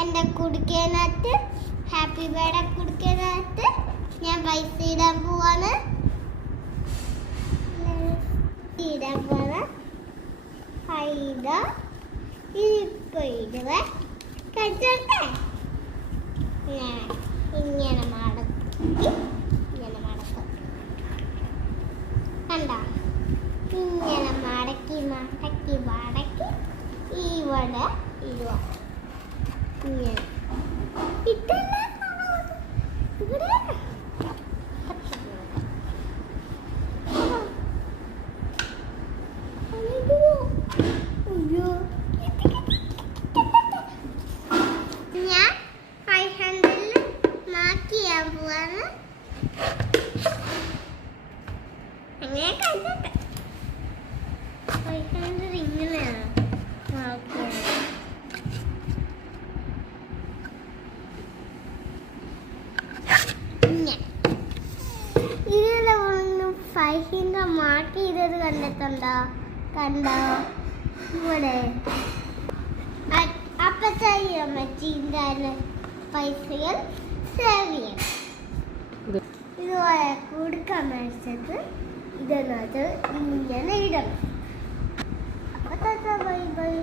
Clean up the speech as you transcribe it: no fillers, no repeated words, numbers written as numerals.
എൻ്റെ കുടുക്കനകത്ത് happy birthday കുടുക്കനകത്ത് ഞാൻ പൈസ ഇടാൻ പോവാണ്. ഇടാൻ പോണ പൈസ ഇപ്പൊ ഇടുവേ. കഴിച്ചോട്ടെ. ഞാൻ ഇങ്ങനെ മടക്കും കണ്ട, ഇങ്ങനെ മടക്കി ഇവിടെ ഇടുക. ഇങ്ങനെ ഇട്ടല്ല ഇവിടെ ഞാൻ 500 മാർക്ക് ചെയ്യാൻ പോവാണ്. അങ്ങനെ കണ്ടിട്ട് 500 ഇങ്ങനെയാണ് മാർക്ക് ചെയ്യുന്നത്. ഇതിലെ 500 മാർക്ക് ചെയ്തത് കണ്ടിട്ടുണ്ടോ? കണ്ടോ ഇവിടെ അപ്പൊ ചെയ്യാൻ പറ്റിയ പൈസകൾ സേവ് ചെയ്യണം. ഇതുപോലെ കൊടുക്കാൻ മേടിച്ചത് ഇതിനകത്ത് ഇങ്ങനെ ഇടണം. അപ്പൊ ബൈ ബൈ.